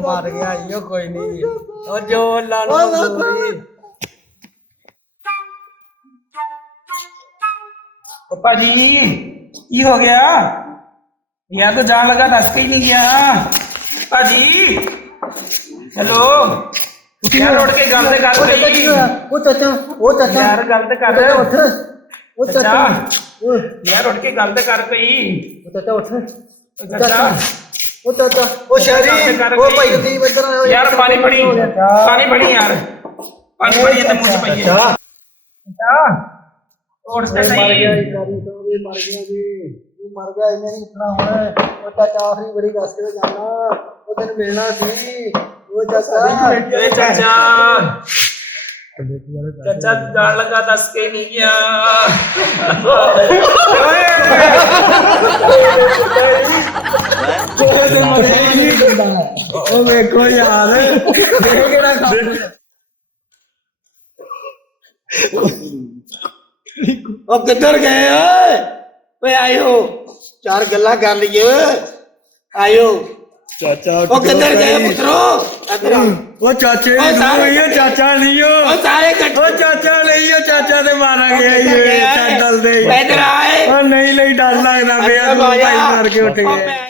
मर गया यो कोई नहीं और जो लाना भाजी की हो गया यार तो जान लगा दस के ही नहीं गया भाजी हेलो यार उठ के गल ते कर गई यार गल ते कर चाचा यार उठ के गल ते कर गई चाचा यार पानी पड़ी यार पानी पड़ी ते मुंह च पई है चाचा उठ ते सही मर गया इन्हें नहीं उठना होना चाचा आखिरी बड़ी दस के जाना वो दिन मिलना सी वो चाचा चाचा जान लगा दस के नहीं गया ओ देखो यार अब किधर गए ਓਏ ਆਇਓ ਚਾਰ ਗੱਲਾਂ ਕਰ ਲਈਏ ਆਇਓ ਚਾਚਾ ਉਹ ਕਿੱਧਰ ਗਏ ਪੁੱਤਰੋ ਉਹ ਚਾਚੇ ਨਹੀਂ ਇਹ ਚਾਚਾ ਨਹੀਂ ਉਹ ਸਾਰੇ ਉਹ ਚਾਚਾ ਨਹੀਂ ਉਹ ਚਾਚਾ ਤੇ ਮਾਰਾ ਗਿਆ ਇਹ ਚੰਦਲ ਦੇ ਇੱਧਰ ਆਏ ਉਹ ਨਹੀਂ ਡਰ ਲੱਗਦਾ ਪਿਆ ਭਾਈ ਮਾਰ ਕੇ ਉੱਠ ਗਿਆ